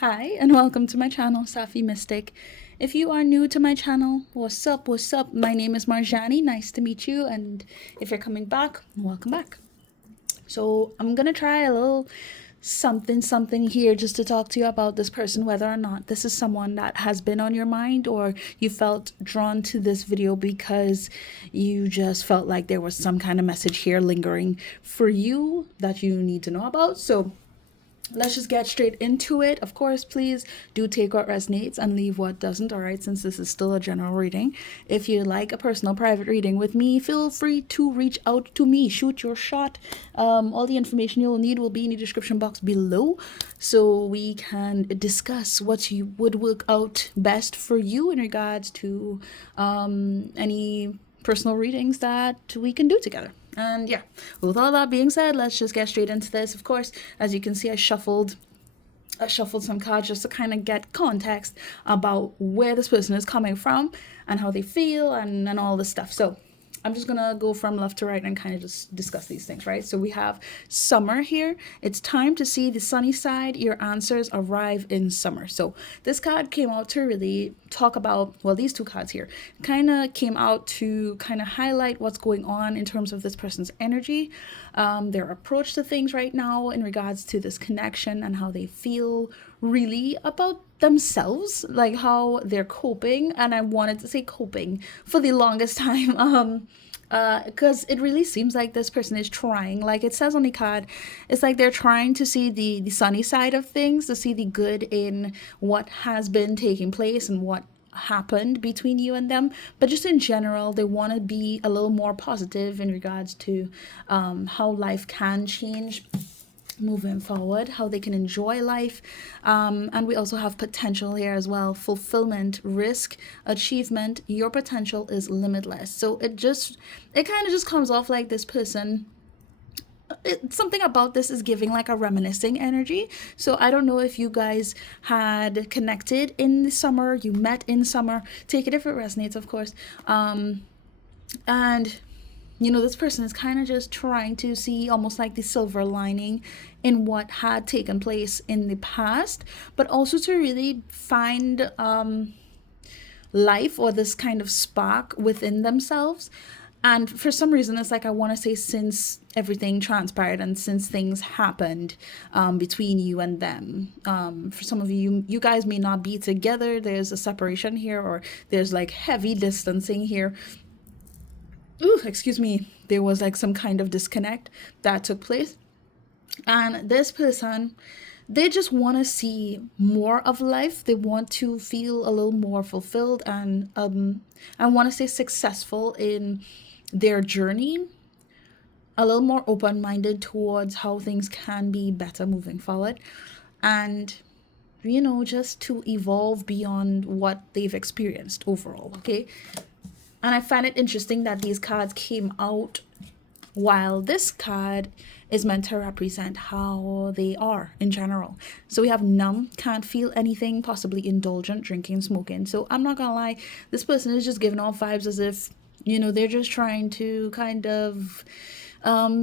Hi, and welcome to my channel, Safi Mystic. If you are new to my channel, what's up, what's up? My name is Marjani, nice to meet you, and if you're coming back, welcome back. So I'm gonna try a little something here just to talk to you about this person, whether or not this is someone that has been on your mind or you felt drawn to this video because you just felt like there was some kind of message here lingering for you that you need to know about. So let's just get straight into it. Of course, please do take what resonates and leave what doesn't, all right, since this is still a general reading. If you like a personal private reading with me, feel free to reach out to me. Shoot your shot. All the information you'll need will be in the description box below, so we can discuss what you would work out best for you in regards to any personal readings that we can do together. And yeah, with all that being said, let's just get straight into this. Of course, as you can see, I shuffled some cards just to kind of get context about where this person is coming from and how they feel and all this stuff. So I'm just gonna go from left to right and kind of just discuss these things, right? So we have summer here. It's time to see the sunny side. Your answers arrive in summer. So this card came out to really talk about, well, these two cards here kind of came out to kind of highlight what's going on in terms of this person's energy, their approach to things right now in regards to this connection and how they feel really about themselves, like how they're coping. And I wanted to say coping for the longest time because it really seems like this person is trying, like it says on the card, it's like they're trying to see the sunny side of things, to see the good in what has been taking place and what happened between you and them. But just in general, they want to be a little more positive in regards to how life can change moving forward, how they can enjoy life. And we also have potential here as well: fulfillment, risk, achievement. Your potential is limitless. So it kind of just comes off like this person, something about this is giving like a reminiscing energy. So I don't know if you guys had connected in the summer, you met in summer, take it if it resonates, of course. And this person is kind of just trying to see almost like the silver lining in what had taken place in the past, but also to really find life or this kind of spark within themselves. And for some reason, it's like I want to say, since everything transpired and since things happened between you and them. For some of you, you guys may not be together. There's a separation here, or there's like heavy distancing here. Ooh, excuse me, there was like some kind of disconnect that took place. And this person, they just want to see more of life. They want to feel a little more fulfilled and I want to say successful in their journey, a little more open-minded towards how things can be better moving forward, and just to evolve beyond what they've experienced overall. Okay. And I find it interesting that these cards came out while this card is meant to represent how they are in general. So we have numb, can't feel anything, possibly indulgent, drinking, smoking. So I'm not gonna lie, this person is just giving off vibes as if, they're just trying to kind of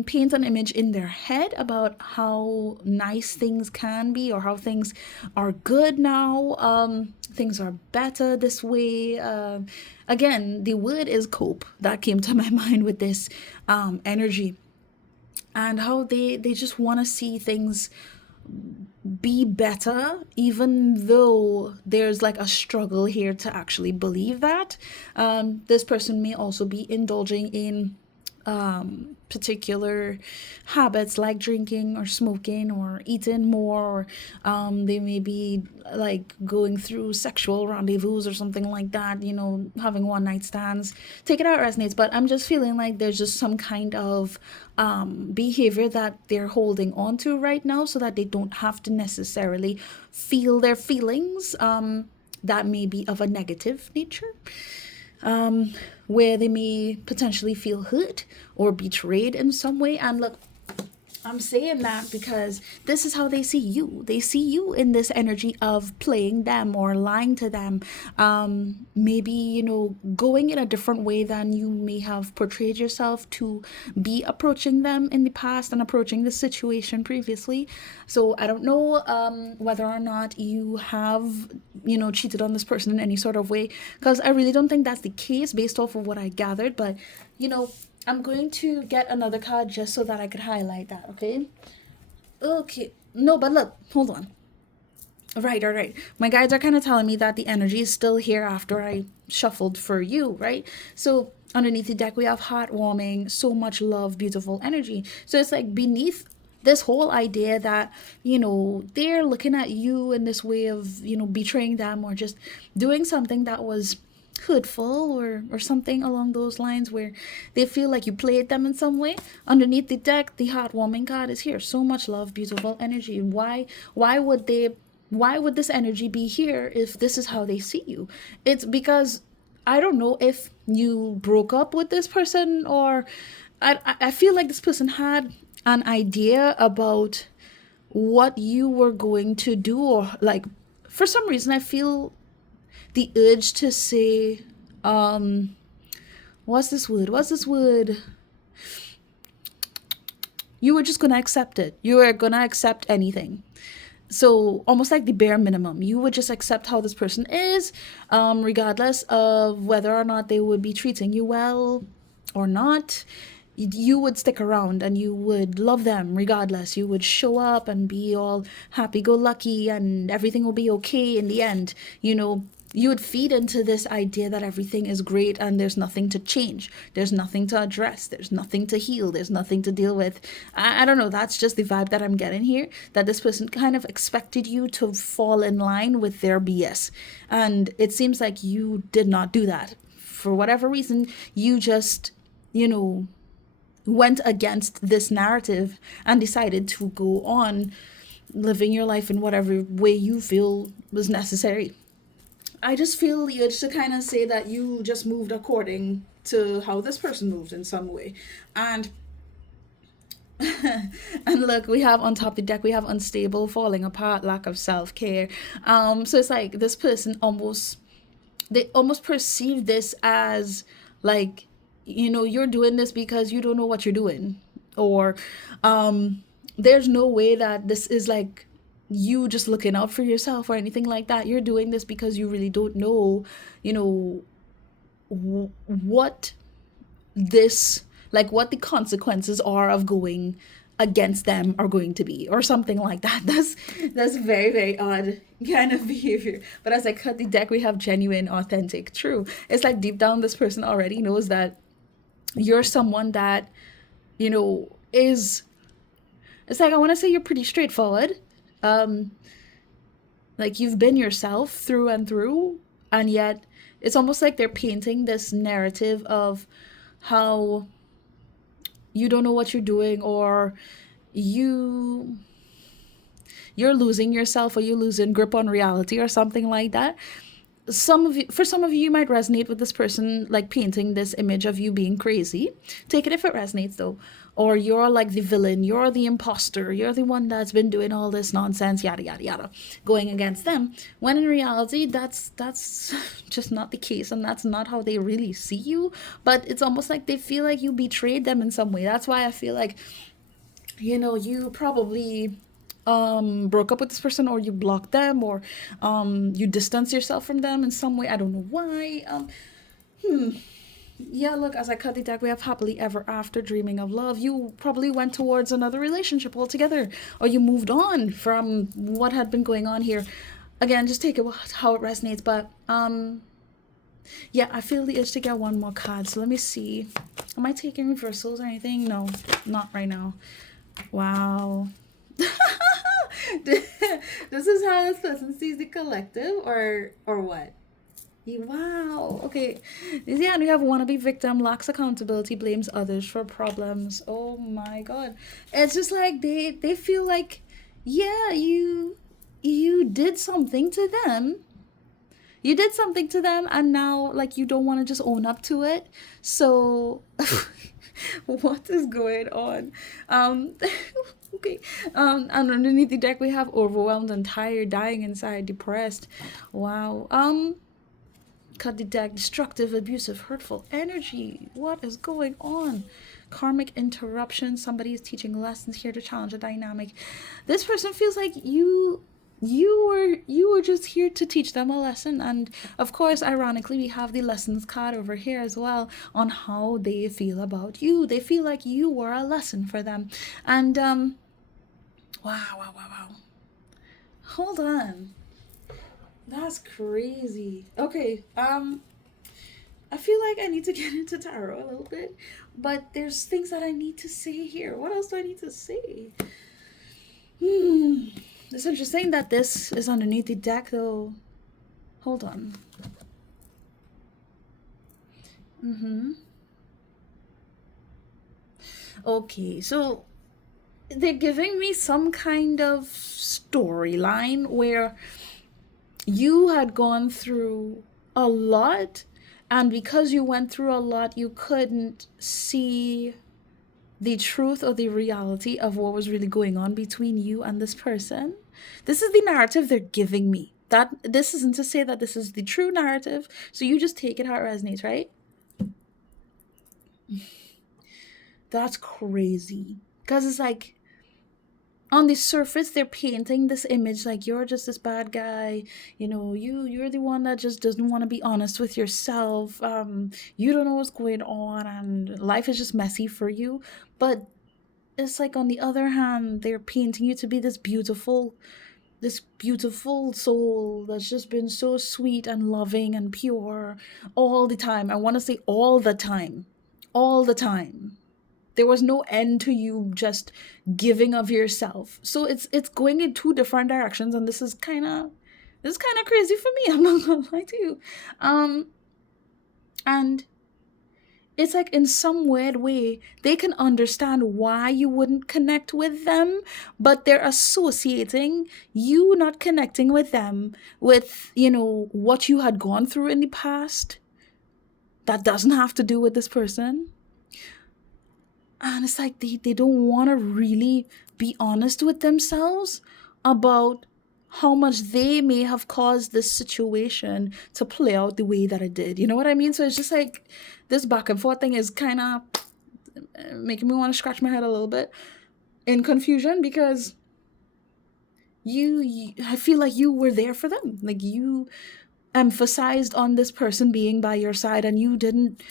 paint an image in their head about how nice things can be, or how things are good now. Things are better this way. Again, the word is cope. That came to my mind with this energy, and how they just want to see things be better, even though there's like a struggle here to actually believe that. This person may also be indulging in particular habits like drinking or smoking or eating more, or they may be like going through sexual rendezvous or something like that, having one night stands. Take it out, resonates. But I'm just feeling like there's just some kind of behavior that they're holding on to right now, so that they don't have to necessarily feel their feelings that may be of a negative nature, where they may potentially feel hurt or betrayed in some way. And look, I'm saying that because this is how they see you. They see you in this energy of playing them or lying to them. Maybe, going in a different way than you may have portrayed yourself to be approaching them in the past and approaching the situation previously. So I don't know whether or not you have, cheated on this person in any sort of way, because I really don't think that's the case based off of what I gathered. But, you know, I'm going to get another card just so that I could highlight that, okay? Okay. No, but look, hold on. Right, all right. My guides are kind of telling me that the energy is still here after I shuffled for you, right? So underneath the deck, we have heartwarming, so much love, beautiful energy. So it's like beneath this whole idea that, they're looking at you in this way of, betraying them or just doing something that was hurtful or something along those lines where they feel like you played them in some way. Underneath the deck, the heartwarming card is here. So much love, beautiful energy. Why would this energy be here if this is how they see you? It's because I don't know if you broke up with this person, or I feel like this person had an idea about what you were going to do, or like for some reason I feel the urge to say, what's this word? You were just gonna accept it. You were gonna accept anything. So almost like the bare minimum. You would just accept how this person is, regardless of whether or not they would be treating you well or not. You would stick around and you would love them regardless. You would show up and be all happy-go-lucky and everything will be okay in the end. You would feed into this idea that everything is great and there's nothing to change. There's nothing to address. There's nothing to heal. There's nothing to deal with. I don't know. That's just the vibe that I'm getting here, that this person kind of expected you to fall in line with their BS. And it seems like you did not do that. For whatever reason, you just, went against this narrative and decided to go on living your life in whatever way you feel was necessary. I just feel the urge to kind of say that you just moved according to how this person moved in some way. And and look, we have on top of the deck, we have unstable, falling apart, lack of self-care. So it's like this person they almost perceive this as like, you're doing this because you don't know what you're doing. Or there's no way that this is like you just looking out for yourself or anything like that. You're doing this because you really don't know, what this, like what the consequences are of going against them are going to be, or something like that. That's very, very odd kind of behavior. But as I cut the deck, we have genuine, authentic, true. It's like deep down this person already knows that you're someone that, is, it's like I want to say you're pretty straightforward. Like you've been yourself through and through, and yet it's almost like they're painting this narrative of how you don't know what you're doing, or you're losing yourself, or you're losing grip on reality or something like that. For some of you, you might resonate with this person like painting this image of you being crazy. Take it if it resonates though. Or you're like the villain, you're the imposter, you're the one that's been doing all this nonsense, yada yada yada, going against them. When in reality, that's just not the case, and that's not how they really see you. But it's almost like they feel like you betrayed them in some way. That's why I feel like, you probably broke up with this person, or you blocked them, or you distance yourself from them in some way. I don't know why. Yeah, look, as I cut the deck, we have happily ever after, dreaming of love. You probably went towards another relationship altogether, or you moved on from what had been going on here. Again, just take it how it resonates. But yeah, I feel the urge to get one more card. So let me see. Am I taking reversals or anything? No, not right now. Wow. This is how this person sees the collective, or what? Wow. Okay. Yeah, we have wannabe victim, lacks accountability, blames others for problems. Oh my god. It's just like they feel like, yeah, you did something to them. You did something to them, and now like you don't want to just own up to it. So What is going on? Um, okay. And underneath the deck we have overwhelmed and tired, dying inside, depressed. Wow. Cut the deck, destructive, abusive, hurtful energy. What is going on? Karmic interruption. Somebody is teaching lessons here to challenge a dynamic. This person feels like you were just here to teach them a lesson, and of course ironically we have the lessons card over here as well on how they feel about you. They feel like you were a lesson for them. And wow, hold on, that's crazy. Okay, I feel like I need to get into tarot a little bit, but there's things that I need to say here. What else do I need to say? It's interesting that this is underneath the deck, though. Hold on. Okay, so they're giving me some kind of storyline where you had gone through a lot, and because you went through a lot, you couldn't see the truth or the reality of what was really going on between you and this person. This is the narrative they're giving me. That this isn't to say that this is the true narrative, so you just take it how it resonates, right? That's crazy. Because it's like, on the surface they're painting this image like you're just this bad guy, you're the one that just doesn't want to be honest with yourself. You don't know what's going on and life is just messy for you. But it's like, on the other hand, they're painting you to be this beautiful soul that's just been so sweet and loving and pure all the time. I want to say all the time. There was no end to you just giving of yourself. So it's going in two different directions, and this is kind of crazy for me. I'm not gonna lie to you. And it's like, in some weird way, they can understand why you wouldn't connect with them, but they're associating you not connecting with them with, what you had gone through in the past. That doesn't have to do with this person. And it's like they don't want to really be honest with themselves about how much they may have caused this situation to play out the way that it did. You know what I mean? So it's just like, this back and forth thing is kind of making me want to scratch my head a little bit in confusion, because I feel like you were there for them. Like, you emphasized on this person being by your side, and you didn't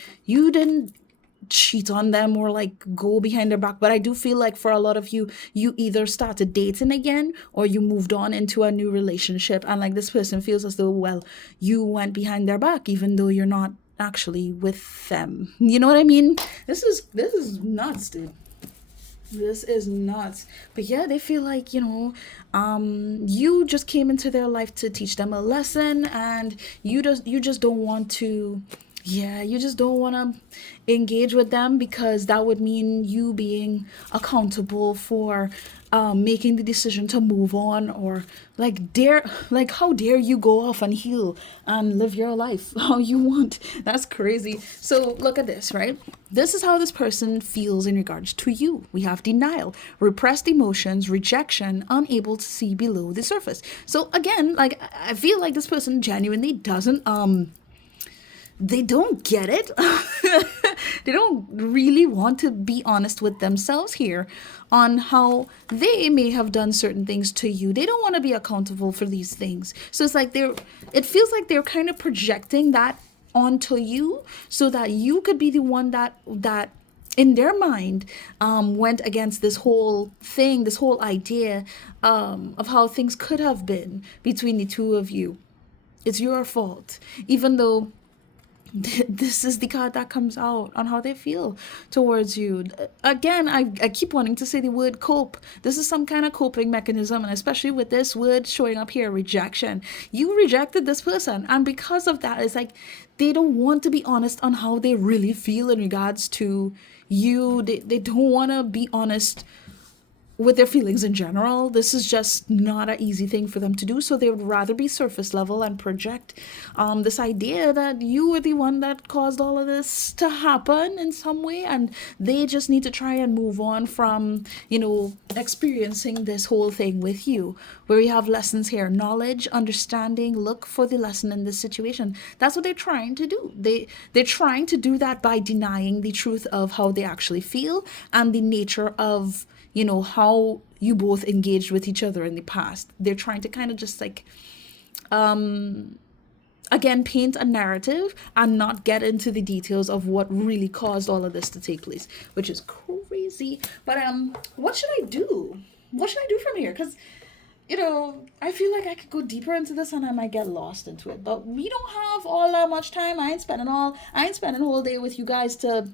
cheat on them or like go behind their back. But I do feel like for a lot of you either started dating again or you moved on into a new relationship, and like, this person feels as though, well, you went behind their back even though you're not actually with them. You know what I mean? This is nuts, dude. This is nuts. But yeah, they feel like, you just came into their life to teach them a lesson, and you just don't want to. Yeah, you just don't want to engage with them, because that would mean you being accountable for making the decision to move on, or how dare you go off and heal and live your life how you want. That's crazy. So look at this, right? This is how this person feels in regards to you. We have denial, repressed emotions, rejection, unable to see below the surface. So again, like, I feel like this person genuinely doesn't they don't get it. They don't really want to be honest with themselves here on how they may have done certain things to you. They don't want to be accountable for these things. So it's like it feels like they're kind of projecting that onto you so that you could be the one that in their mind went against this whole thing, this whole idea of how things could have been between the two of you. It's your fault, even though this is the card that comes out on how they feel towards you. Again, I keep wanting to say the word cope. This is some kind of coping mechanism, and especially with this word showing up here, rejection. You rejected this person, and because of that, it's like they don't want to be honest on how they really feel in regards to you. They don't want to be honest with their feelings in general. This is just not an easy thing for them to do. So they would rather be surface level and project this idea that you were the one that caused all of this to happen in some way. And they just need to try and move on from, experiencing this whole thing with you. Where we have lessons here: knowledge, understanding, look for the lesson in this situation. That's what they're trying to do. They're trying to do that by denying the truth of how they actually feel and the nature of how you both engaged with each other in the past. They're trying to kind of just like, again, paint a narrative and not get into the details of what really caused all of this to take place, which is crazy. But what should I do? What should I do from here? Because, I feel like I could go deeper into this and I might get lost into it. But we don't have all that much time. I ain't spending a whole day with you guys to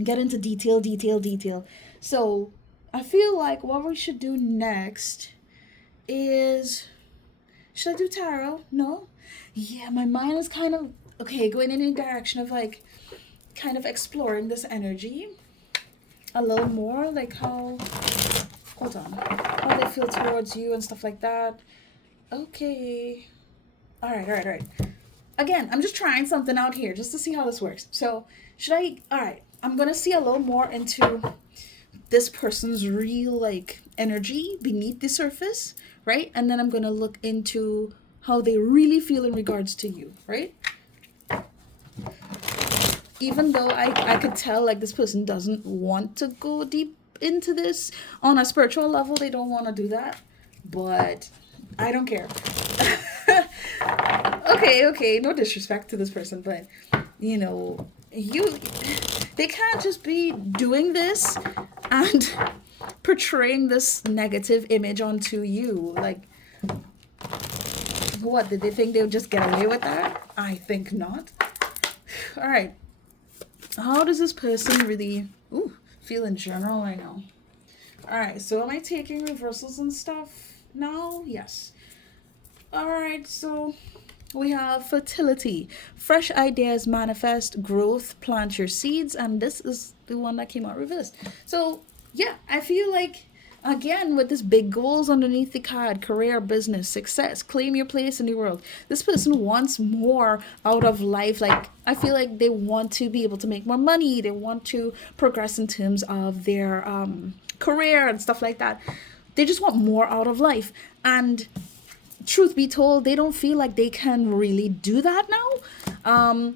get into detail. So I feel like what we should do next is, should I do tarot? No? Yeah, my mind is kind of, going in a direction of like, kind of exploring this energy a little more, like how they feel towards you and stuff like that. Okay. All right. Again, I'm just trying something out here just to see how this works. So I'm going to see a little more into this person's real like energy beneath the surface, right? And then I'm going to look into how they really feel in regards to you, right? Even though I could tell like this person doesn't want to go deep into this on a spiritual level, they don't want to do that, but I don't care. Okay, no disrespect to this person, but they can't just be doing this and portraying this negative image onto you. Like, what, did they think they would just get away with that? I think not. All right. How does this person really feel in general right now? All right, so am I taking reversals and stuff now? Yes. All right, so we have fertility. Fresh ideas manifest, growth, plant your seeds, and this is the one that came out reversed. So, yeah, I feel like, again, with this big goals underneath the card: career, business, success, claim your place in the world. This person wants more out of life. Like, I feel like they want to be able to make more money. They want to progress in terms of their career and stuff like that. They just want more out of life. And truth be told, they don't feel like they can really do that now.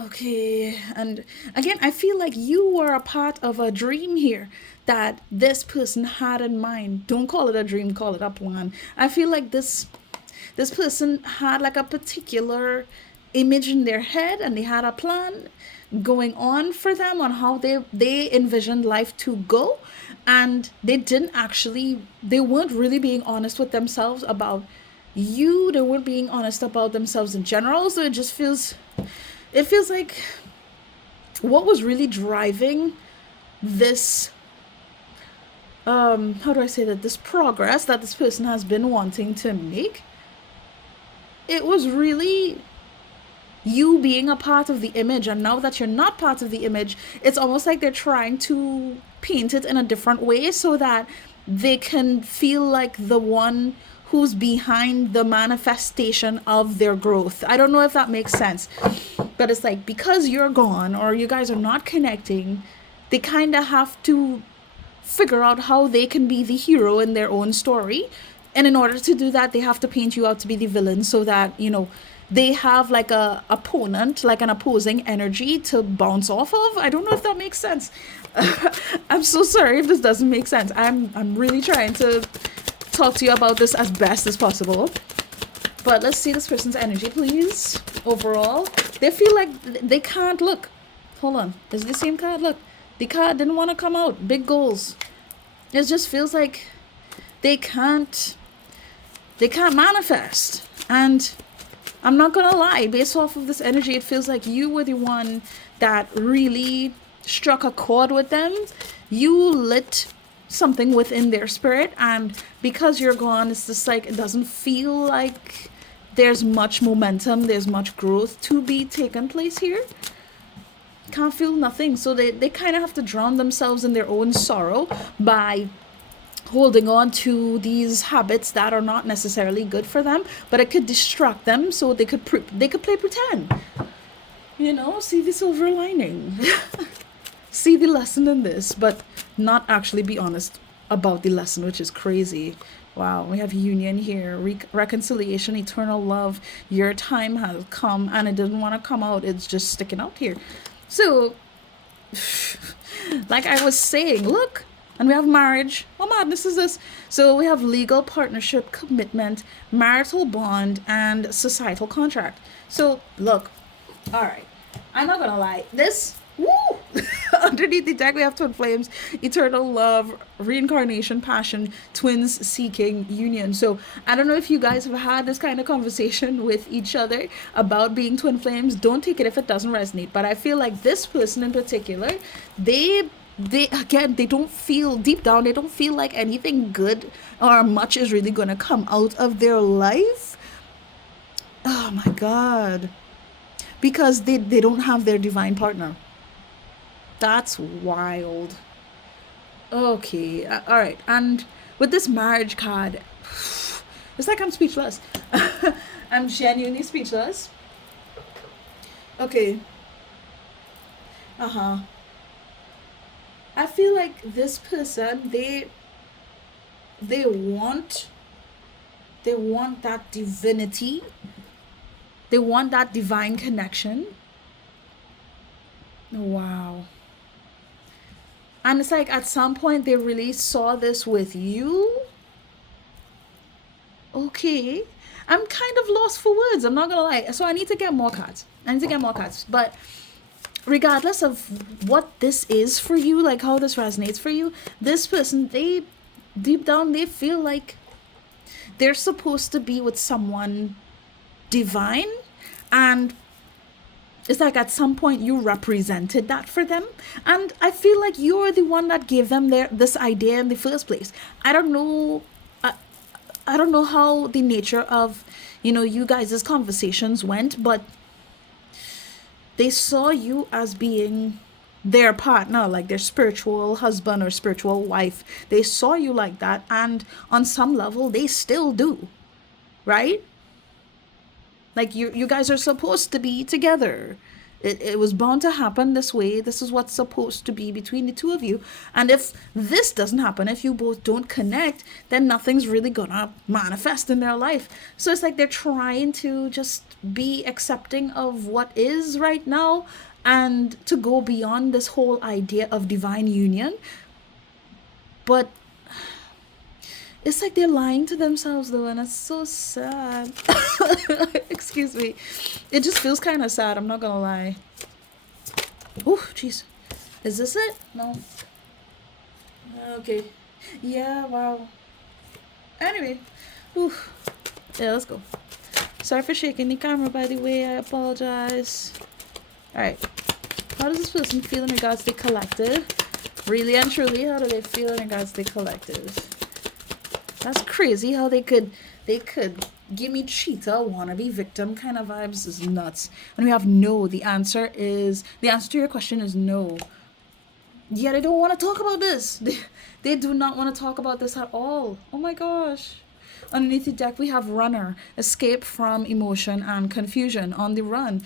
Okay, and again, I feel like you were a part of a dream here that this person had in mind. Don't call it a dream, call it a plan. I feel like this person had like a particular image in their head, and they had a plan going on for them on how they envisioned life to go, and they weren't really being honest with themselves about you. They weren't being honest about themselves in general. So it feels like what was really driving this how do I say that, this progress that this person has been wanting to make, it was really you being a part of the image. And now that you're not part of the image, it's almost like they're trying to paint it in a different way so that they can feel like the one who's behind the manifestation of their growth. I don't know if that makes sense, but it's like, because you're gone or you guys are not connecting, they kind of have to figure out how they can be the hero in their own story. And in order to do that, they have to paint you out to be the villain so that, they have like a opponent, like an opposing energy to bounce off of. I don't know if that makes sense. I'm so sorry if this doesn't make sense. I'm really trying to talk to you about this as best as possible. But let's see this person's energy, please. Overall, they feel like they can't look. Hold on. Is the same card? Look. The card didn't want to come out. Big goals. It just feels like they can't manifest. And I'm not gonna lie, based off of this energy, it feels like you were the one that really struck a chord with them. You lit something within their spirit, and because you're gone, it's just like, it doesn't feel like there's much momentum, there's much growth to be taken place here. can't feel nothing. So they kind of have to drown themselves in their own sorrow by holding on to these habits that are not necessarily good for them, but it could distract them so they could play pretend. You know, see the silver lining. See the lesson in this, but not actually be honest about the lesson, which is crazy. Wow, we have union here, reconciliation, eternal love. Your time has come, and it didn't want to come out. It's just sticking out here. So, like I was saying, look, and we have marriage. What madness is this? So we have legal partnership, commitment, marital bond, and societal contract. So look, all right, I'm not gonna lie. This, woo! Underneath the deck, we have twin flames, eternal love, reincarnation, passion, twins seeking union. So I don't know if you guys have had this kind of conversation with each other about being twin flames. Don't take it if it doesn't resonate. But I feel like this person in particular, they again, they don't feel, deep down, they don't feel like anything good or much is really gonna come out of their life. Oh my God. Because they don't have their divine partner. That's wild. Okay, all right. And with this marriage card, it's like I'm speechless. I'm genuinely speechless. Okay. Uh-huh. I feel like this person, they want that divinity. They want that divine connection. Wow. And it's like at some point they really saw this with you. Okay. I'm kind of lost for words. I'm not gonna lie. So I need to get more cards. But regardless of what this is for you, like how this resonates for you, this person, they deep down, they feel like they're supposed to be with someone divine, and it's like at some point you represented that for them, and I feel like you're the one that gave them this idea in the first place. I don't know how the nature of, you guys' conversations went, but they saw you as being their partner, like their spiritual husband or spiritual wife. They saw you like that, and on some level they still do, right? Like you guys are supposed to be together. It was bound to happen this way. This is what's supposed to be between the two of you. And if this doesn't happen, if you both don't connect, then nothing's really gonna manifest in their life. So it's like they're trying to just be accepting of what is right now and to go beyond this whole idea of divine union. But it's like they're lying to themselves though, and it's so sad. Excuse me. It just feels kind of sad, I'm not gonna lie. Oh, jeez. Is this it? No. Okay. Yeah, wow. Anyway. Oof. Yeah, let's go. Sorry for shaking the camera, by the way. I apologize. Alright. How does this person feel in regards to the collective? Really and truly, how do they feel in regards to the collective? That's crazy how they could give me cheater, wannabe victim kind of vibes. Is nuts. And we have no. The answer to your question is no. Yeah, they don't want to talk about this. They do not want to talk about this at all. Oh my gosh. Underneath the deck we have runner, escape from emotion and confusion, on the run.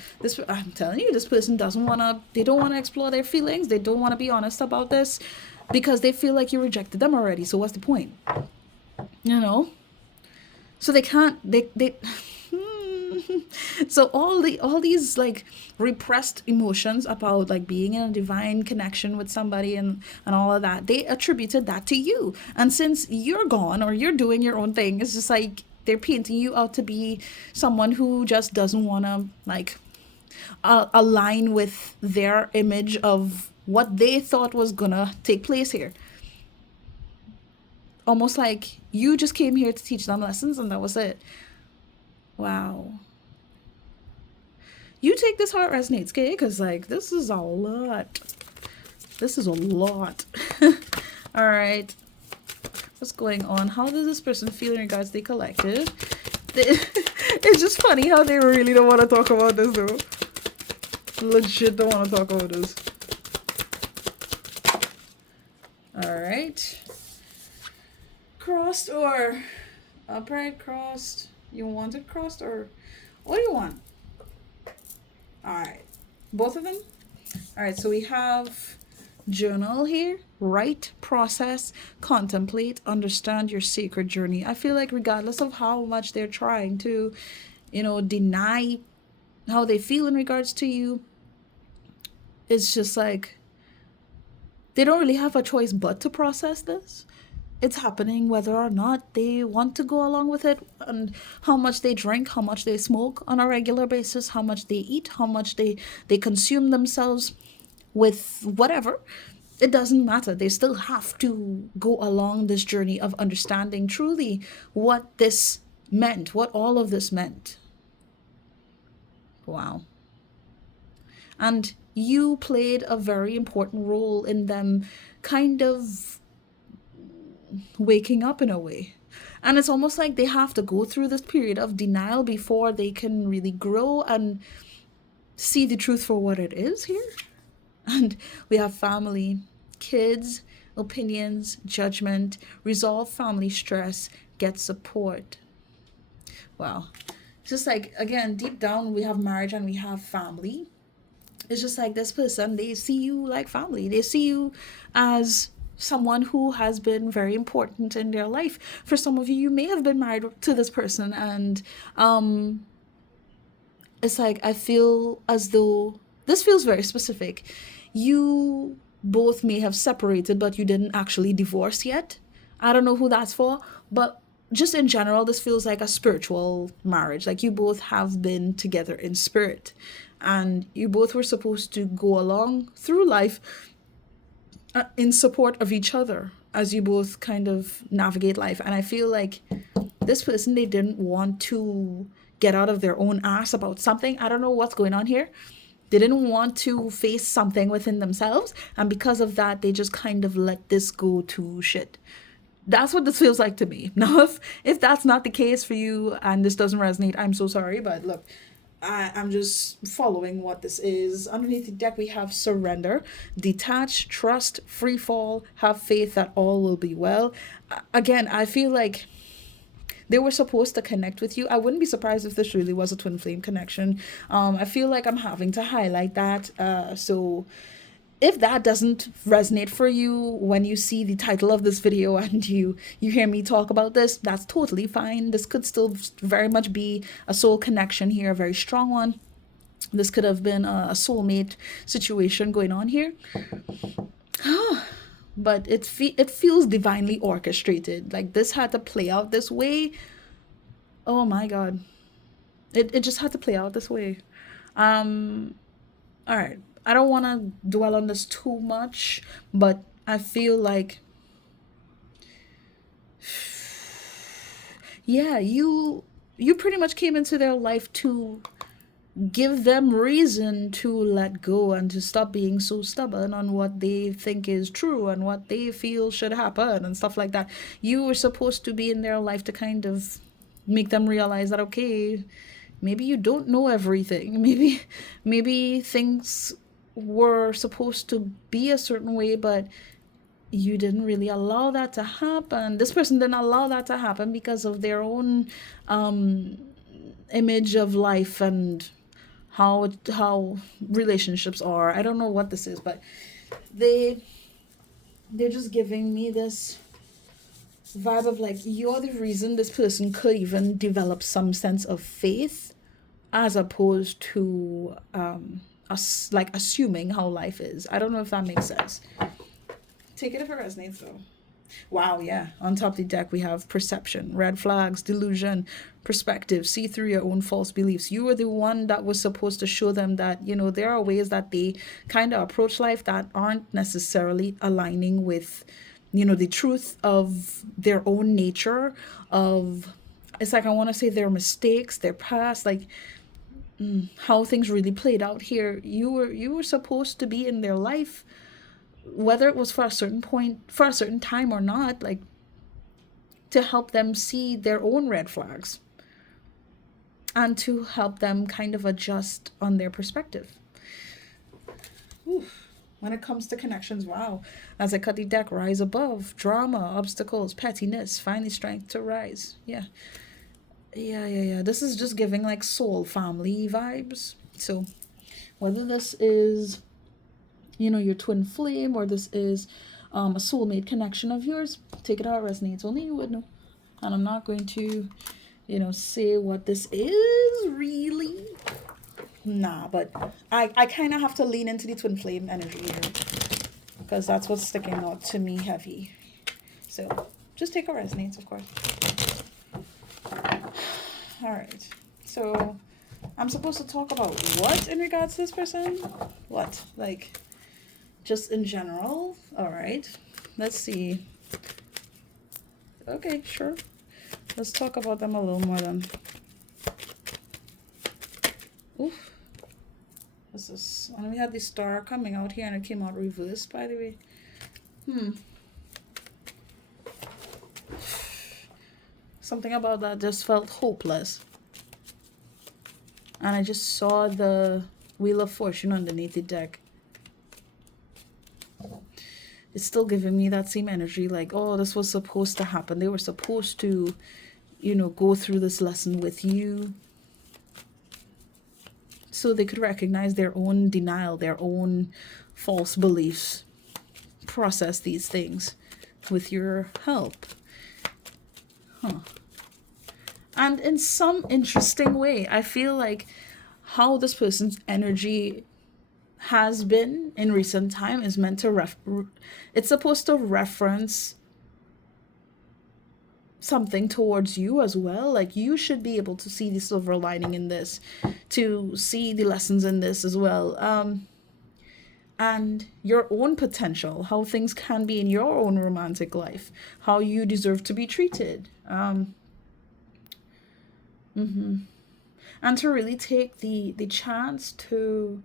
I'm telling you, this person they don't want to explore their feelings. They don't want to be honest about this because they feel like you rejected them already. So what's the point? So they can't, so all these like repressed emotions about like being in a divine connection with somebody and all of that, they attributed that to you. And since you're gone or you're doing your own thing, it's just like they're painting you out to be someone who just doesn't want to like align with their image of what they thought was gonna take place here. Almost like you just came here to teach them lessons and that was it. Wow. You take this how it resonates, okay? Because like this is a lot. All right. What's going on? How does this person feel in regards to the collective? It's just funny how they really don't want to talk about this though. legit don't want to talk about this. All right. Crossed or upright, crossed? You want it crossed or what do you want? All right. Both of them? All right, so we have journal here, write, process, contemplate, understand your sacred journey. I feel like regardless of how much they're trying to, deny how they feel in regards to you, it's just like they don't really have a choice but to process this. It's happening whether or not they want to go along with it, and how much they drink, how much they smoke on a regular basis, how much they eat, how much they consume themselves with whatever. It doesn't matter. They still have to go along this journey of understanding truly what this meant, what all of this meant. Wow. And you played a very important role in them kind of waking up in a way. And it's almost like they have to go through this period of denial before they can really grow and see the truth for what it is here. And we have family, kids, opinions, judgment, resolve family stress, get support. Wow. It's just like, again, deep down, we have marriage and we have family. It's just like this person, they see you like family. They see you as someone who has been very important in their life. For some of you, you may have been married to this person, and it's like I feel as though this feels very specific. You both may have separated, but you didn't actually divorce yet. I don't know who that's for, but just in general, this feels like a spiritual marriage. Like you both have been together in spirit, and you both were supposed to go along through life in support of each other as you both kind of navigate life. And I feel like this person, they didn't want to get out of their own ass about something. I don't know what's going on here. They didn't want to face something within themselves, and because of that, they just kind of let this go to shit. That's what this feels like to me. Now, if that's not the case for you and this doesn't resonate, I'm so sorry, but look, I'm just following what this is. Underneath the deck, we have surrender, detach, trust, free fall, have faith that all will be well. Again, I feel like they were supposed to connect with you. I wouldn't be surprised if this really was a twin flame connection. I feel like I'm having to highlight that. So if that doesn't resonate for you when you see the title of this video and you hear me talk about this, that's totally fine. This could still very much be a soul connection here, a very strong one. This could have been a soulmate situation going on here. But it feels divinely orchestrated. Like this had to play out this way. Oh my God. It just had to play out this way. All right. I don't want to dwell on this too much, but I feel like, yeah, you pretty much came into their life to give them reason to let go and to stop being so stubborn on what they think is true and what they feel should happen and stuff like that. You were supposed to be in their life to kind of make them realize that, okay, maybe you don't know everything. Maybe things were supposed to be a certain way, but you didn't really allow that to happen. This person didn't allow that to happen because of their own image of life and how relationships are. I don't know what this is, but they're just giving me this vibe of like, you're the reason this person could even develop some sense of faith, as opposed to like assuming how life is. I don't know if that makes sense. Take it if it resonates though. Wow, yeah. On top of the deck, we have perception, red flags, delusion, perspective, see through your own false beliefs. You were the one that was supposed to show them that, there are ways that they kind of approach life that aren't necessarily aligning with, the truth of their own nature, it's like, I want to say their mistakes, their past, like how things really played out here. You were supposed to be in their life, whether it was for a certain point, for a certain time or not, like to help them see their own red flags and to help them kind of adjust on their perspective. Oof. When it comes to connections, wow. As I cut the deck, rise above. Drama, obstacles, pettiness, find the strength to rise. Yeah. Yeah. This is just giving like soul family vibes. So whether this is, your twin flame, or this is a soulmate connection of yours, take it how it resonates. Only you would know. And I'm not going to, say what this is really. Nah, but I kind of have to lean into the twin flame energy here, because that's what's sticking out to me heavy. So just take a resonates, of course. All right. So I'm supposed to talk about what in regards to this person? What? Like, just in general? All right. Let's see. Okay, sure. Let's talk about them a little more then. Oof. What's this? And we had the star coming out here and it came out reversed, by the way. Something about that just felt hopeless. And I just saw the Wheel of Fortune underneath the deck. It's still giving me that same energy, like, oh, this was supposed to happen. They were supposed to, go through this lesson with you, so they could recognize their own denial, their own false beliefs, process these things with your help. And in some interesting way, I feel like how this person's energy has been in recent time is meant to it's supposed to reference something towards you as well. Like, you should be able to see the silver lining in this, to see the lessons in this as well, and your own potential, how things can be in your own romantic life, how you deserve to be treated, and to really take the chance to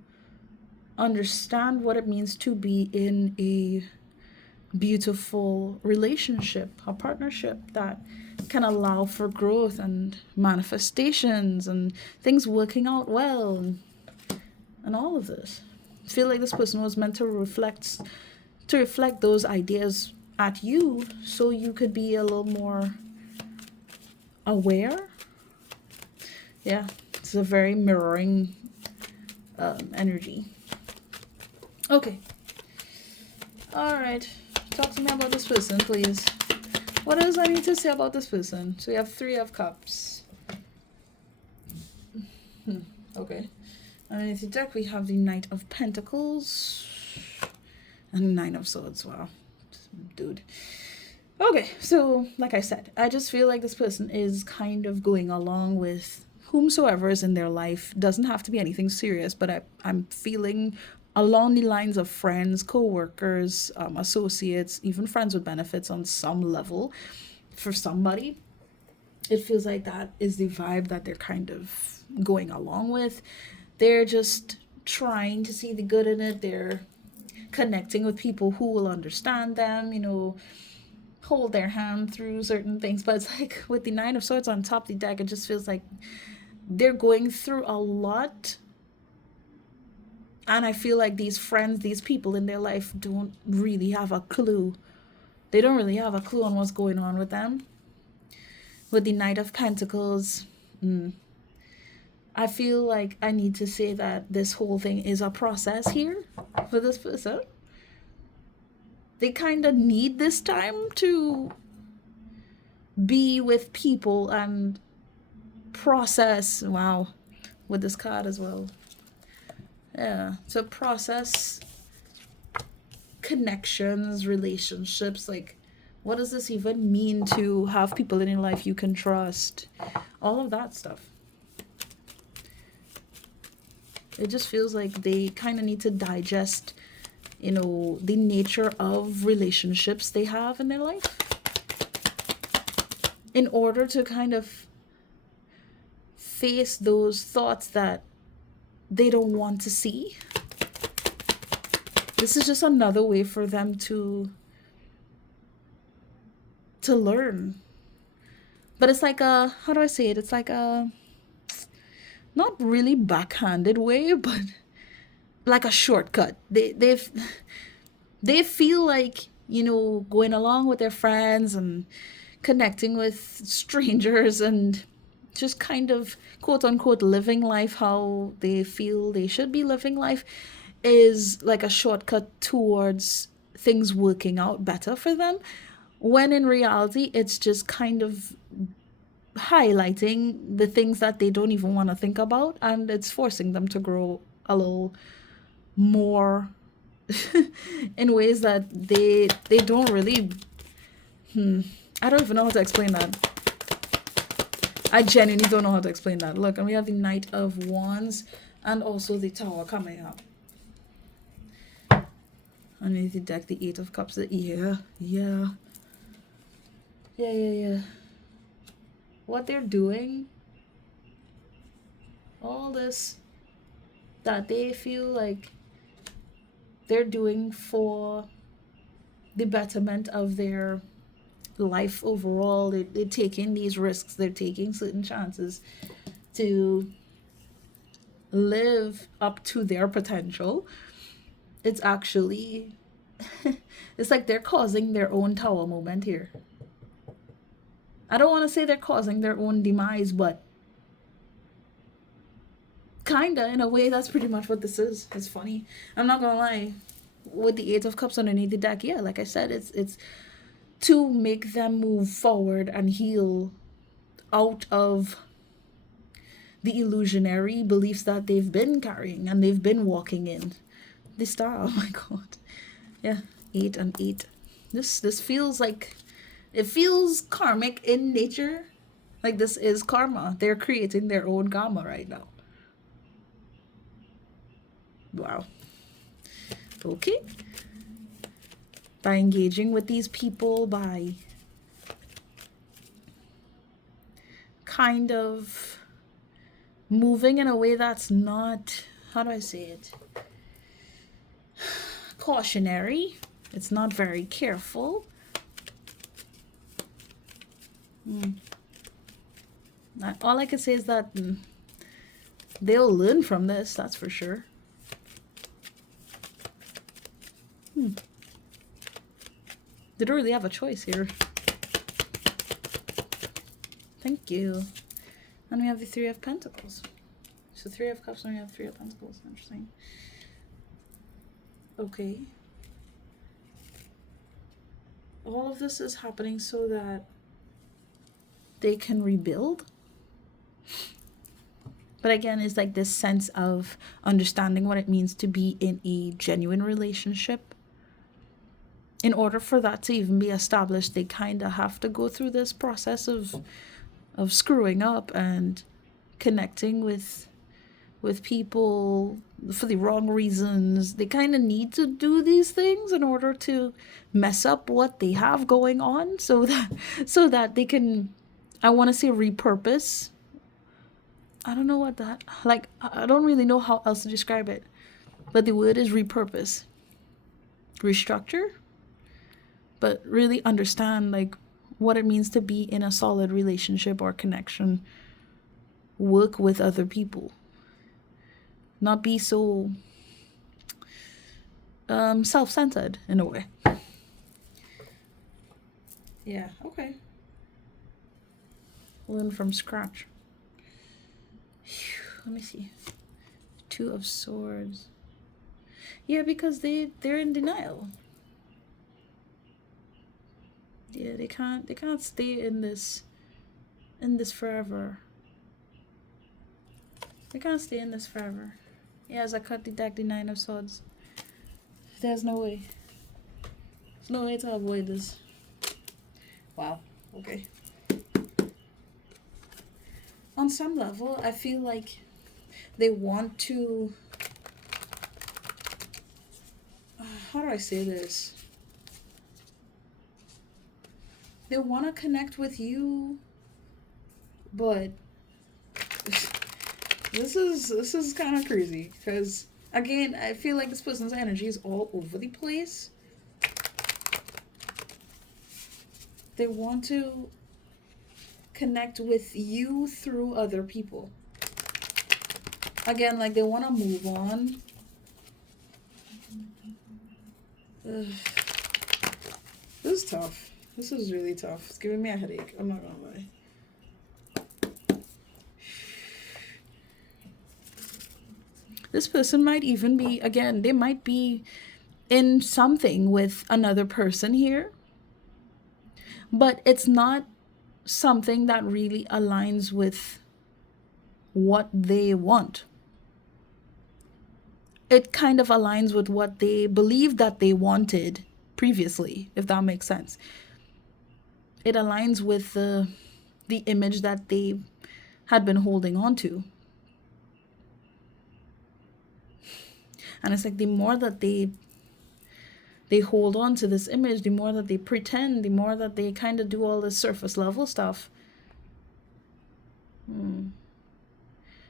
understand what it means to be in a beautiful relationship, a partnership that can allow for growth and manifestations and things working out well, and all of this. I feel like this person was meant to reflect those ideas at you, so you could be a little more aware. Yeah, it's a very mirroring energy. Okay. All right. Talk to me about this person, please. What else I need to say about this person? So we have 3 of Cups. Okay. Underneath the deck, we have the Knight of Pentacles and 9 of Swords. Wow. Dude. Okay. So, like I said, I just feel like this person is kind of going along with whomsoever is in their life. Doesn't have to be anything serious, but I'm feeling along the lines of friends, co-workers, associates, even friends with benefits on some level. For somebody, it feels like that is the vibe that they're kind of going along with. They're just trying to see the good in it. They're connecting with people who will understand them, hold their hand through certain things. But it's like with the 9 of Swords on top of the deck, it just feels like they're going through a lot. And I feel like these friends, these people in their life don't really have a clue. They don't really have a clue on what's going on with them. With the Knight of Pentacles, I feel like I need to say that this whole thing is a process here for this person. They kind of need this time to be with people and process. Wow, with this card as well. Yeah, to process connections, relationships, like, what does this even mean to have people in your life you can trust? All of that stuff. It just feels like they kind of need to digest, the nature of relationships they have in their life, in order to kind of face those thoughts that they don't want to see. This is just another way for them to learn. But it's like a, how do I say it? It's like a, not really backhanded way, but like a shortcut. They feel like, going along with their friends and connecting with strangers and just kind of quote unquote living life how they feel they should be living life is like a shortcut towards things working out better for them, when in reality it's just kind of highlighting the things that they don't even want to think about, and it's forcing them to grow a little more in ways that they don't really I don't even know how to explain that. I genuinely don't know how to explain that. Look, and we have the Knight of Wands and also the Tower coming up. Underneath the deck, the Eight of Cups. Yeah. What they're doing, all this that they feel like they're doing for the betterment of their life overall. They're taking these risks, they're taking certain chances to live up to their potential. It's actually it's like they're causing their own tower moment here. I don't want to say they're causing their own demise, but kinda, in a way, that's pretty much what this is. It's funny. I'm not gonna lie. With the Eight of Cups underneath the deck, yeah, like I said, it's to make them move forward and heal out of the illusionary beliefs that they've been carrying and they've been walking in. The Star, oh my god. Yeah, 8 and 8. This feels like, it feels karmic in nature. Like this is karma. They're creating their own karma right now. Wow. Okay. By engaging with these people, by kind of moving in a way that's not, how do I say it? Cautionary. It's not very careful. All I can say is that they'll learn from this, that's for sure. They don't really have a choice here. Thank you. And we have the Three of Pentacles. So Three of Cups and we have Three of Pentacles. Interesting. Okay. All of this is happening so that they can rebuild. But again, it's like this sense of understanding what it means to be in a genuine relationship. In order for that to even be established, they kind of have to go through this process of screwing up and connecting with people for the wrong reasons. They kind of need to do these things in order to mess up what they have going on, so that they can, I want to say, repurpose. I don't know what that, like, I don't really know how else to describe it, but the word is repurpose, restructure, but really understand like what it means to be in a solid relationship or connection, work with other people, not be so self-centered in a way. Yeah, okay. Learn from scratch. Let me see. Two of Swords. Yeah, because they're in denial. Yeah, they can't stay in this forever. They can't stay in this forever. Yeah, as I cut the deck, the Nine of Swords. There's no way. There's no way to avoid this. Wow. Okay. On some level, I feel like they want to, how do I say this? They want to connect with you, but this is kind of crazy, because again, I feel like this person's energy is all over the place. They want to connect with you through other people. Again, like they want to move on, Ugh. This is tough. This is really tough. It's giving me a headache. I'm not gonna lie. This person might even be, again, they might be in something with another person here, but it's not something that really aligns with what they want. It kind of aligns with what they believed that they wanted previously, if that makes sense. It aligns with the image that they had been holding on to. And it's like the more that they hold on to this image, the more that they pretend, the more that they kind of do all this surface level stuff,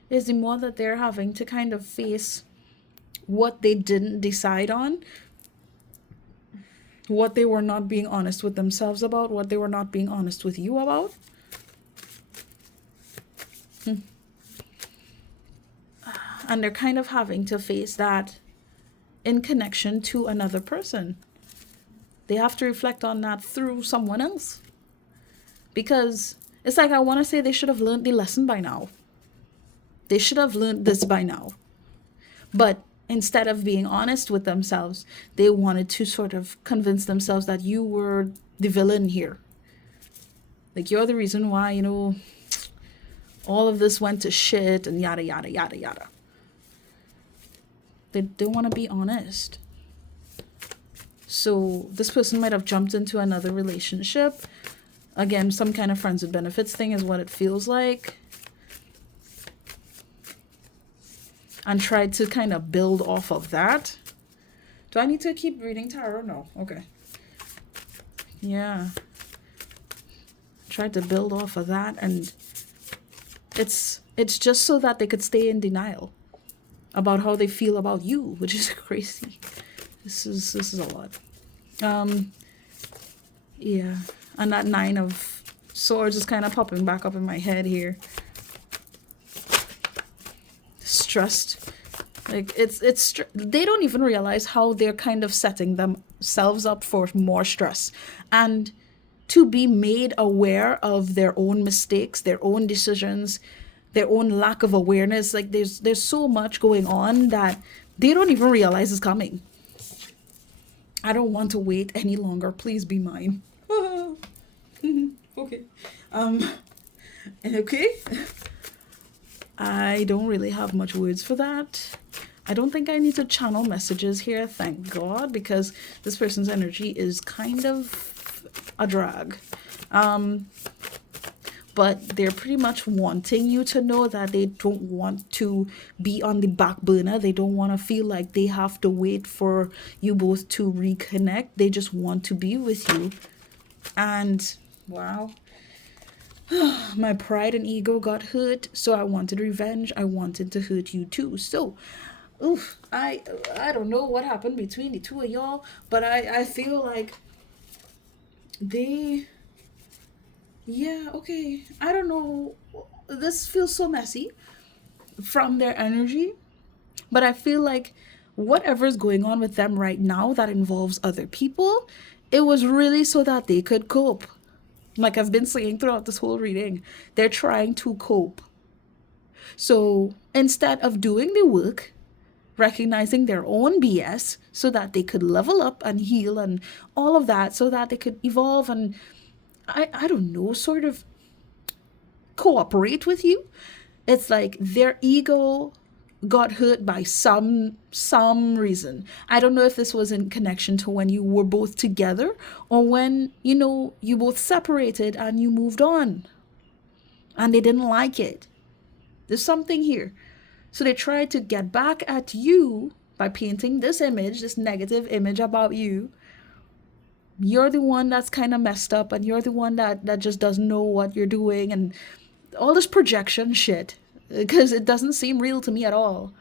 is the more that they're having to kind of face what they didn't decide on, what they were not being honest with themselves about, what they were not being honest with you about. And they're kind of having to face that in connection to another person. They have to reflect on that through someone else. Because it's like, I want to say they should have learned the lesson by now. They should have learned this by now. But instead of being honest with themselves, they wanted to sort of convince themselves that you were the villain here. Like, you're the reason why, you know, all of this went to shit and yada, yada, yada, yada. They don't want to be honest. So this person might have jumped into another relationship. Again, some kind of friends with benefits thing is what it feels like. And tried to kind of build off of that. Do I need to keep reading tarot? No. Okay. Yeah. Tried to build off of that, and it's just so that they could stay in denial about how they feel about you, which is crazy. This is a lot. Yeah. And that 9 of Swords is kind of popping back up in my head here. Stressed. Like, it's they don't even realize how they're kind of setting themselves up for more stress. And to be made aware of their own mistakes, their own decisions, their own lack of awareness. Like, there's so much going on that they don't even realize is coming. I don't want to wait any longer. Please be mine. Okay. Okay. I don't really have much words for that. I don't think I need to channel messages here, thank God, because this person's energy is kind of a drag. But they're pretty much wanting you to know that they don't want to be on the back burner. They don't want to feel like they have to wait for you both to reconnect. They just want to be with you. And wow, my pride and ego got hurt, so I wanted revenge. I wanted to hurt you too. So, oof, I don't know what happened between the two of y'all, but I feel like yeah, okay. I don't know. This feels so messy from their energy, but I feel like whatever's going on with them right now that involves other people, it was really so that they could cope. Like I've been saying throughout this whole reading, they're trying to cope. So instead of doing the work, recognizing their own BS so that they could level up and heal and all of that, so that they could evolve and I don't know, sort of cooperate with you. It's like their ego got hurt by some reason. I don't know if this was in connection to when you were both together or when, you know, you both separated and you moved on and they didn't like it. There's something here. So they tried to get back at you by painting this image, this negative image about you. You're the one that's kind of messed up and you're the one that just doesn't know what you're doing and all this projection shit, because it doesn't seem real to me at all.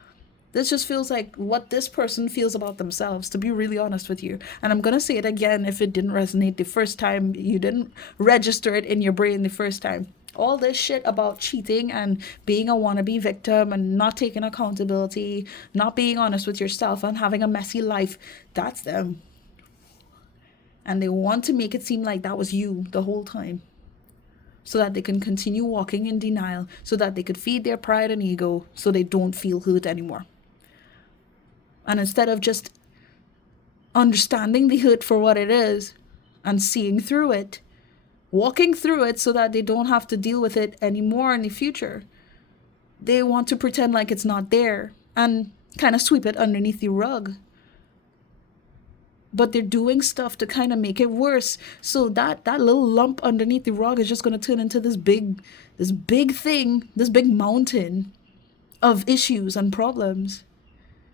This just feels like what this person feels about themselves, to be really honest with you. And I'm going to say it again if it didn't resonate the first time, you didn't register it in your brain the first time. All this shit about cheating and being a wannabe victim and not taking accountability, not being honest with yourself and having a messy life, that's them. And they want to make it seem like that was you the whole time, so that they can continue walking in denial, so that they could feed their pride and ego, so they don't feel hurt anymore. And instead of just understanding the hurt for what it is and seeing through it, walking through it so that they don't have to deal with it anymore in the future, they want to pretend like it's not there and kind of sweep it underneath the rug. But they're doing stuff to kind of make it worse. So that little lump underneath the rug is just going to turn into this big thing, this big mountain of issues and problems.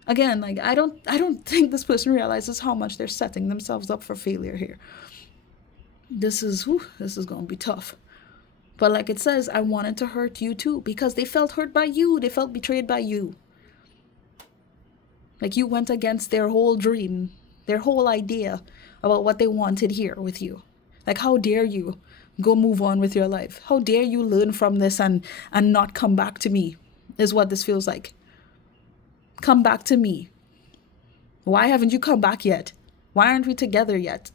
Again, like I don't think this person realizes how much they're setting themselves up for failure here. This is going to be tough. But like it says, I wanted to hurt you too, because they felt hurt by you. They felt betrayed by you. Like you went against their whole dream, their whole idea about what they wanted here with you. Like, how dare you go move on with your life? How dare you learn from this and not come back to me, is what this feels like. Come back to me. Why haven't you come back yet? Why aren't we together yet?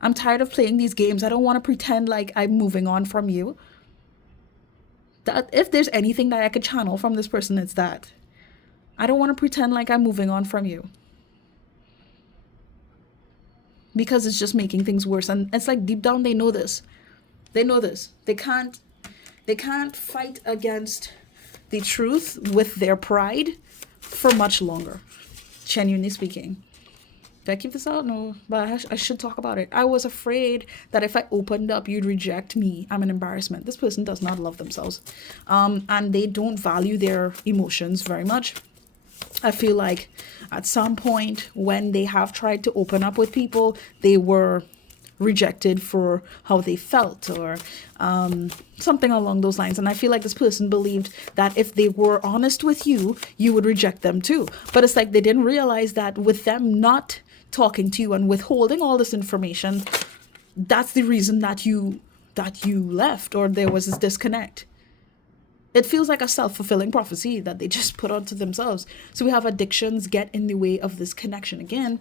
I'm tired of playing these games. I don't want to pretend like I'm moving on from you. That if there's anything that I could channel from this person, it's that. I don't want to pretend like I'm moving on from you. Because it's just making things worse. And it's like deep down they know this. They know this. They can't fight against the truth with their pride for much longer. Genuinely speaking. Did I keep this out? No, but I should talk about it. I was afraid that if I opened up, you'd reject me. I'm an embarrassment. This person does not love themselves. And they don't value their emotions very much. I feel like at some point when they have tried to open up with people, they were rejected for how they felt or something along those lines. And I feel like this person believed that if they were honest with you, you would reject them too. But it's like they didn't realize that with them not talking to you and withholding all this information, that's the reason that you left, or there was this disconnect. It feels like a self-fulfilling prophecy that they just put onto themselves. So we have addictions get in the way of this connection again.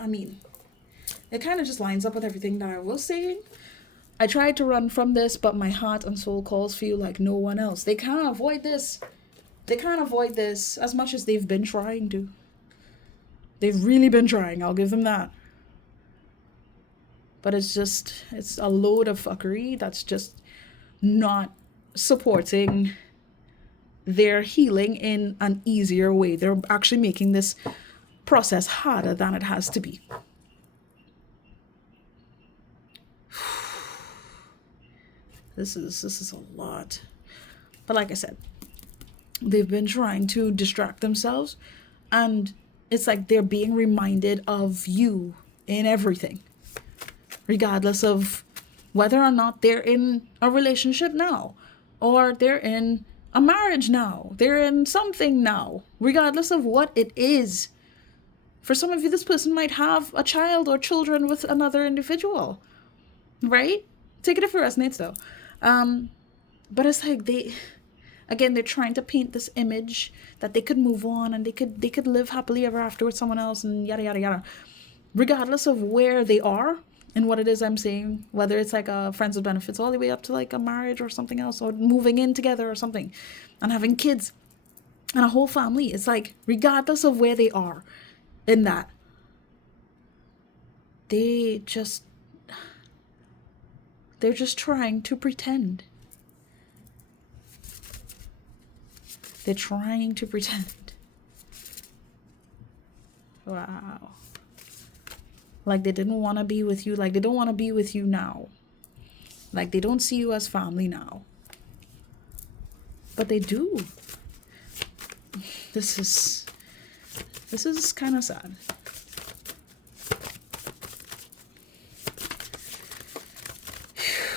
I mean, it kind of just lines up with everything that I was saying. I tried to run from this, but my heart and soul calls for you like no one else. They can't avoid this. They can't avoid this as much as they've been trying to. They've really been trying, I'll give them that. But it's a load of fuckery that's just not supporting their healing in an easier way. They're actually making this process harder than it has to be. This is a lot. But like I said, they've been trying to distract themselves, and it's like they're being reminded of you in everything, regardless of whether or not they're in a relationship now, or they're in a marriage now, they're in something now, regardless of what it is. For some of you, this person might have a child or children with another individual, right? Take it if it resonates though. But it's like they're trying to paint this image that they could move on and they could live happily ever after with someone else and yada, yada, yada. Regardless of where they are and what it is I'm saying, whether it's like a friends with benefits all the way up to like a marriage or something else, or moving in together or something and having kids and a whole family. It's like, regardless of where they are in that, they're just trying to pretend. They're trying to pretend. Wow. Like they didn't want to be with you. Like they don't want to be with you now. Like they don't see you as family now. But they do. This is kind of sad.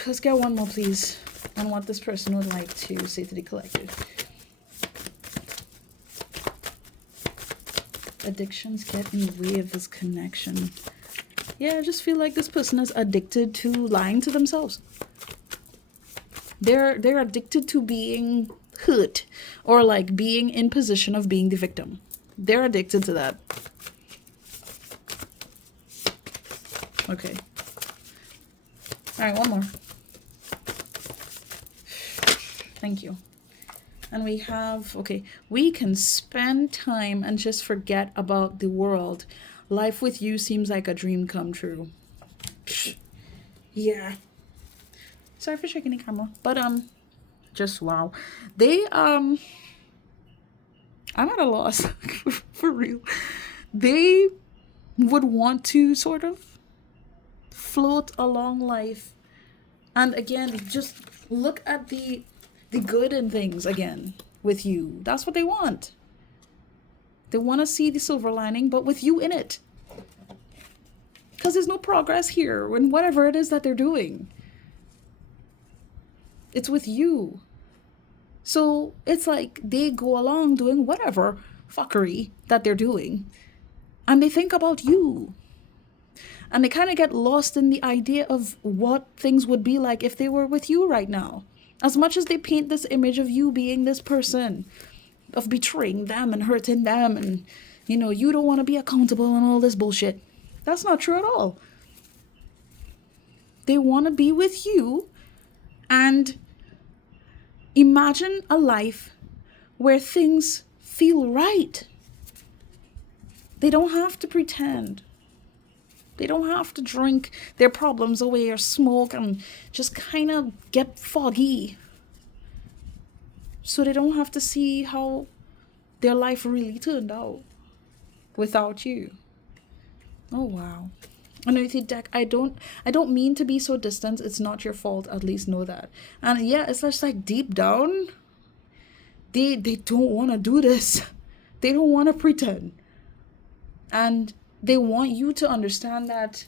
Let's get one more, please, on what this person would like to say to the collective. Addictions get in the way of this connection. Yeah, I just feel like this person is addicted to lying to themselves. They're addicted to being hurt, or like being in position of being the victim. They're addicted to that. Okay. All right, one more. Thank you. And we have, okay, we can spend time and just forget about the world. Life with you seems like a dream come true. Yeah. Sorry for shaking the camera. But, just wow. I'm at a loss. For real. They would want to sort of float along life. And again, just look at the good in things again with you. That's what they want. They want to see the silver lining, but with you in it. Because there's no progress here in whatever it is that they're doing. It's with you. So it's like they go along doing whatever fuckery that they're doing. And they think about you. And they kind of get lost in the idea of what things would be like if they were with you right now. As much as they paint this image of you being this person, of betraying them and hurting them, and, you know, you don't want to be accountable and all this bullshit. That's not true at all. They want to be with you and imagine a life where things feel right. They don't have to pretend. They don't have to drink their problems away or smoke and just kind of get foggy. So they don't have to see how their life really turned out without you. Oh, wow. Underneath deck, I don't mean to be so distant. It's not your fault. At least know that. And yeah, it's just like deep down, they don't want to do this. They don't want to pretend. And they want you to understand that,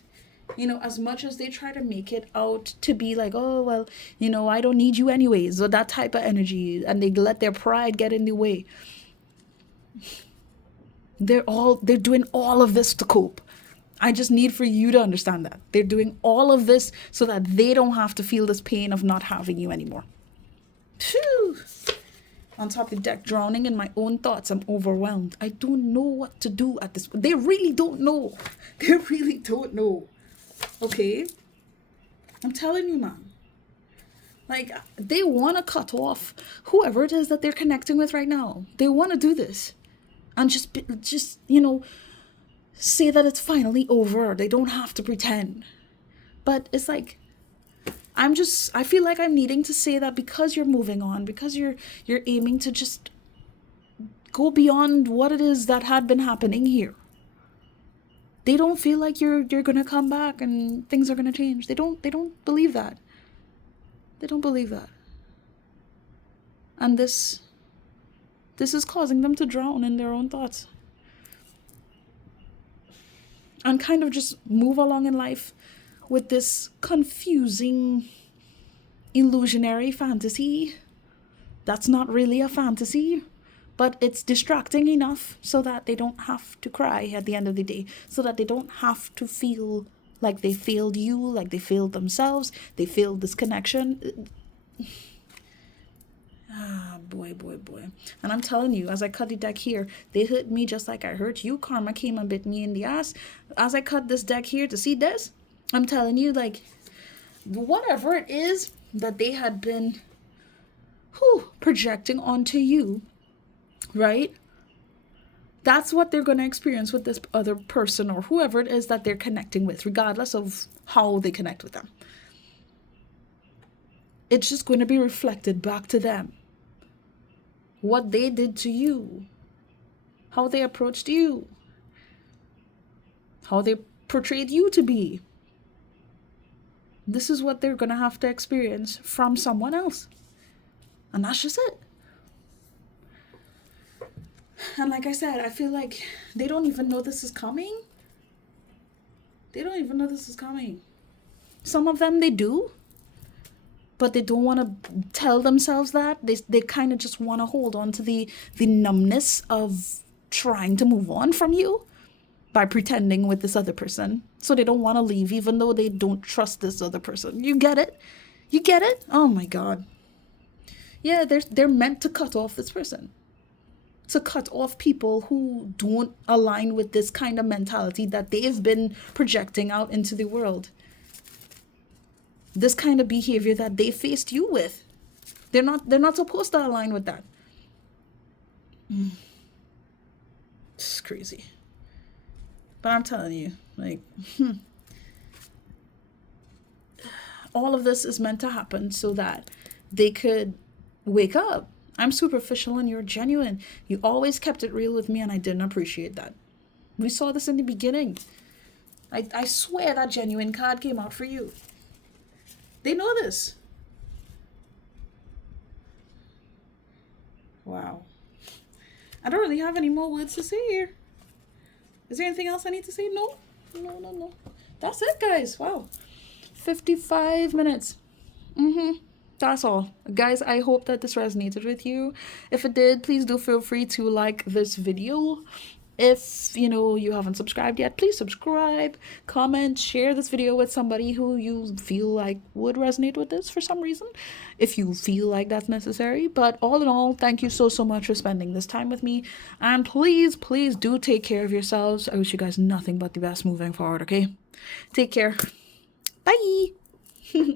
you know, as much as they try to make it out to be like, oh, well, you know, I don't need you anyways, or that type of energy, and they let their pride get in the way. They're doing all of this to cope. I just need for you to understand that. They're doing all of this so that they don't have to feel this pain of not having you anymore. Phew. On top of the deck, drowning in my own thoughts. I'm overwhelmed. I don't know what to do at this. They really don't know. They really don't know. Okay? I'm telling you, man. Like, they want to cut off whoever it is that they're connecting with right now. They want to do this. And just, you know, say that it's finally over. They don't have to pretend. But it's like, I feel like I'm needing to say that because you're moving on, because you're aiming to just go beyond what it is that had been happening here. They don't feel like you're gonna come back and things are gonna change. They don't believe that. They don't believe that. And this is causing them to drown in their own thoughts. And kind of just move along in life with this confusing, illusionary fantasy that's not really a fantasy, but it's distracting enough so that they don't have to cry at the end of the day, so that they don't have to feel like they failed you, like they failed themselves, they failed this connection. Boy. And I'm telling you, as I cut the deck here, they hurt me just like I hurt you. Karma came and bit me in the ass. As I cut this deck here to see this, I'm telling you, like, whatever it is that they had been projecting onto you, right? That's what they're going to experience with this other person or whoever it is that they're connecting with, regardless of how they connect with them. It's just going to be reflected back to them. What they did to you, how they approached you, how they portrayed you to be. This is what they're going to have to experience from someone else. And that's just it. And like I said, I feel like they don't even know this is coming. They don't even know this is coming. Some of them, they do. But they don't want to tell themselves that. They kind of just want to hold on to the numbness of trying to move on from you by pretending with this other person. So they don't want to leave, even though they don't trust this other person. You get it? You get it? Oh my God. Yeah, they're meant to cut off this person. to cut off people who don't align with this kind of mentality that they've been projecting out into the world. This kind of behavior that they faced you with. They're not supposed to align with that. It's crazy. But I'm telling you, like, all of this is meant to happen so that they could wake up. I'm superficial and you're genuine. You always kept it real with me and I didn't appreciate that. We saw this in the beginning. I swear that genuine card came out for you. They know this. Wow. I don't really have any more words to say here. Is there anything else I need to say? No. That's it, guys. Wow. 55 minutes. That's all. Guys, I hope that this resonated with you. If it did, please do feel free to like this video. If, you haven't subscribed yet, please subscribe, comment, share this video with somebody who you feel like would resonate with this for some reason, if you feel like that's necessary. But all in all, thank you so much for spending this time with me. And please do take care of yourselves. I wish you guys nothing but the best moving forward, okay? Take care. Bye.